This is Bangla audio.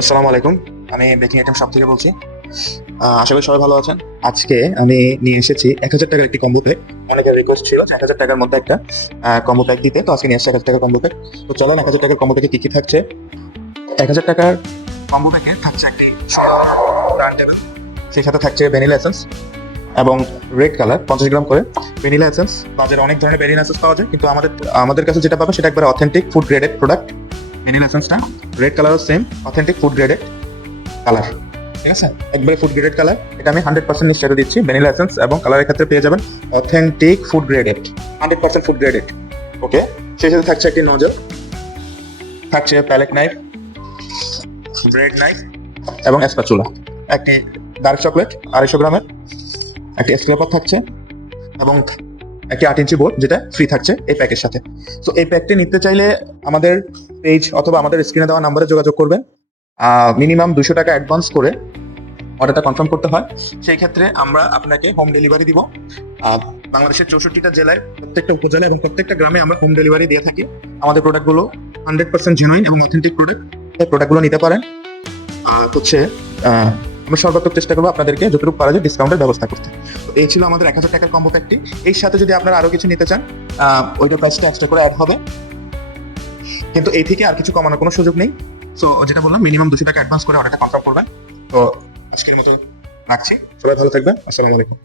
আসসালামু আলাইকুম। আমি বেকিং আইটেম শপ থেকে বলছি। আশা করি সবাই ভালো আছেন। আজকে আমি নিয়ে এসেছি ১,০০০ টাকার একটি কম্বো প্যাক। অনেকের রিকোয়েস্ট ছিল ১,০০০ টাকার মধ্যে একটা কম্বো প্যাক দিতে। তো আজকে নিয়ে আসছি ১,০০০ টাকার কম্বো প্যাক। তো চলুন ১,০০০ টাকার কম্বো প্যাকে কি থাকছে। ১,০০০ টাকার কম্বো প্যাকে থাকছে একটি টার্ন টেবিল, সেই সাথে থাকছে ভ্যানিলা এসেন্স এবং রেড কালার ৫০ গ্রাম করে ভ্যানিলা এসেন্স। বাজারে অনেক ধরনের ভ্যানিলা এসেন্স পাওয়া যায়, কিন্তু আমাদের কাছে যেটা পাবে সেটা একবার authentic food graded product. Vanilla এসেন্সটা রেড কালারও same authentic food graded colour, ঠিক আছে, একবারে ফুড গ্রেডেড কালার। এটা আমি 100% নিশ্চিত দিচ্ছি। ভ্যানিলা এসেন্স এবং কালারের ক্ষেত্রে পেয়ে যাবেন authentic food graded, 100% food graded. Okay, সেই সাথে থাকছে একটি নজল, থাকছে প্যালেট নাইফ, ব্রেড নাইফ এবং স্প্যাচুলা, একটি ডার্ক চকলেট 250 গ্রামের, একটি স্ক্রাপার থাকছে এবং একটি 8 ইঞ্চি বোর্ড, যেটা ফ্রি থাকছে এই প্যাকের সাথে। তো এই প্যাকটি নিতে চাইলে আমাদের পেজ অথবা আমাদের স্ক্রিনে দেওয়া নাম্বারে যোগাযোগ করবেন। মিনিমাম 200 টাকা অ্যাডভান্স করে অর্ডারটা কনফার্ম করতে হয়। সেই ক্ষেত্রে আমরা আপনাকে হোম ডেলিভারি দিব। বাংলাদেশের 64টা জেলায়, প্রত্যেকটা উপজেলা এবং প্রত্যেকটা গ্রামে আমরা হোম ডেলিভারি দিয়ে থাকি। আমাদের প্রোডাক্টগুলো 100% জেনুইন এবং অথেন্টিক প্রোডাক্ট। এই প্রোডাক্টগুলো নিতে পারেন। হচ্ছে আমরা সর্বাত্মক চেষ্টা করবো আপনাদেরকে যতটুকু পারা যায় ডিসকাউন্টের ব্যবস্থা করতে। তো এই ছিল আমাদের ১,০০০ টাকার কম্বো প্যাকটি। এর সাথে যদি আপনারা আরো কিছু নিতে চান, ওইটা প্রাইসটা এক্সট্রা করে অ্যাড হবে, কিন্তু এই থেকে আর কিছু কমানোর কোনো সুযোগ নেই। সো যেটা বললাম, মিনিমাম 200 টাকা অ্যাডভান্স করে অর্ডারটা কনফার্ম করবেন। তো আজকের মতো রাখছি, সবাই ভালো থাকবেন। আসসালামু আলাইকুম।